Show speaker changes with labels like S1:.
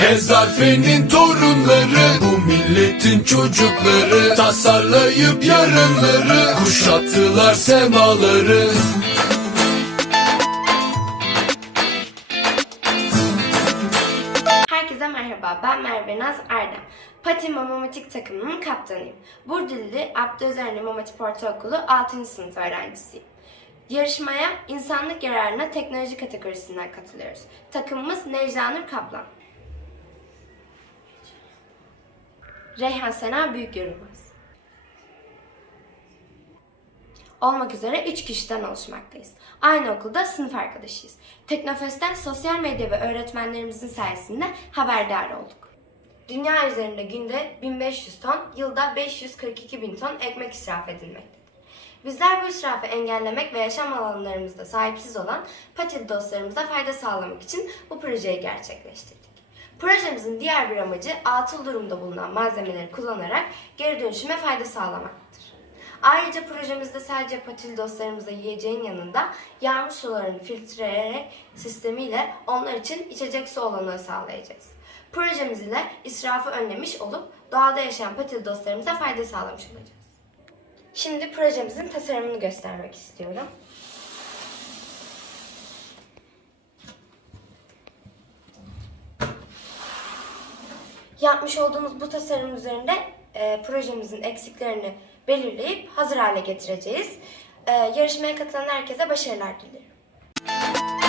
S1: Hezarfenin torunları Bu milletin çocukları Tasarlayıp yarınları Kuşattılar semaları
S2: Herkese merhaba, ben Merve Naz Erdem. Pati Matematik takımının kaptanıyım. Burdilli Abdüzerli Hatip Ortaokulu 6. sınıf öğrencisiyim. Yarışmaya insanlık yararına teknoloji kategorisinden katılıyoruz. Takımımız Necla Nur Kaplan. Reyhan Sena Büyük Yorulmaz. olmak üzere 3 kişiden oluşmaktayız. Aynı okulda sınıf arkadaşıyız. Teknofest'ten sosyal medya ve öğretmenlerimizin sayesinde haberdar olduk. Dünya üzerinde günde 1500 ton, yılda 542 bin ton ekmek israf edilmektedir. Bizler bu israfı engellemek ve yaşam alanlarımızda sahipsiz olan patili dostlarımıza fayda sağlamak için bu projeyi gerçekleştirdik. Projemizin diğer bir amacı atıl durumda bulunan malzemeleri kullanarak geri dönüşüme fayda sağlamaktır. Ayrıca projemizde sadece patil dostlarımıza yiyeceğin yanında yağmur sularını filtreleyerek sistemiyle onlar için içecek su olanağı sağlayacağız. Projemiz ile israfı önlemiş olup doğada yaşayan patil dostlarımıza fayda sağlamış olacağız. Şimdi projemizin tasarımını göstermek istiyorum. yapmış olduğumuz bu tasarım üzerinde e, projemizin eksiklerini belirleyip hazır hale getireceğiz. E, yarışmaya katılan herkese başarılar dilerim.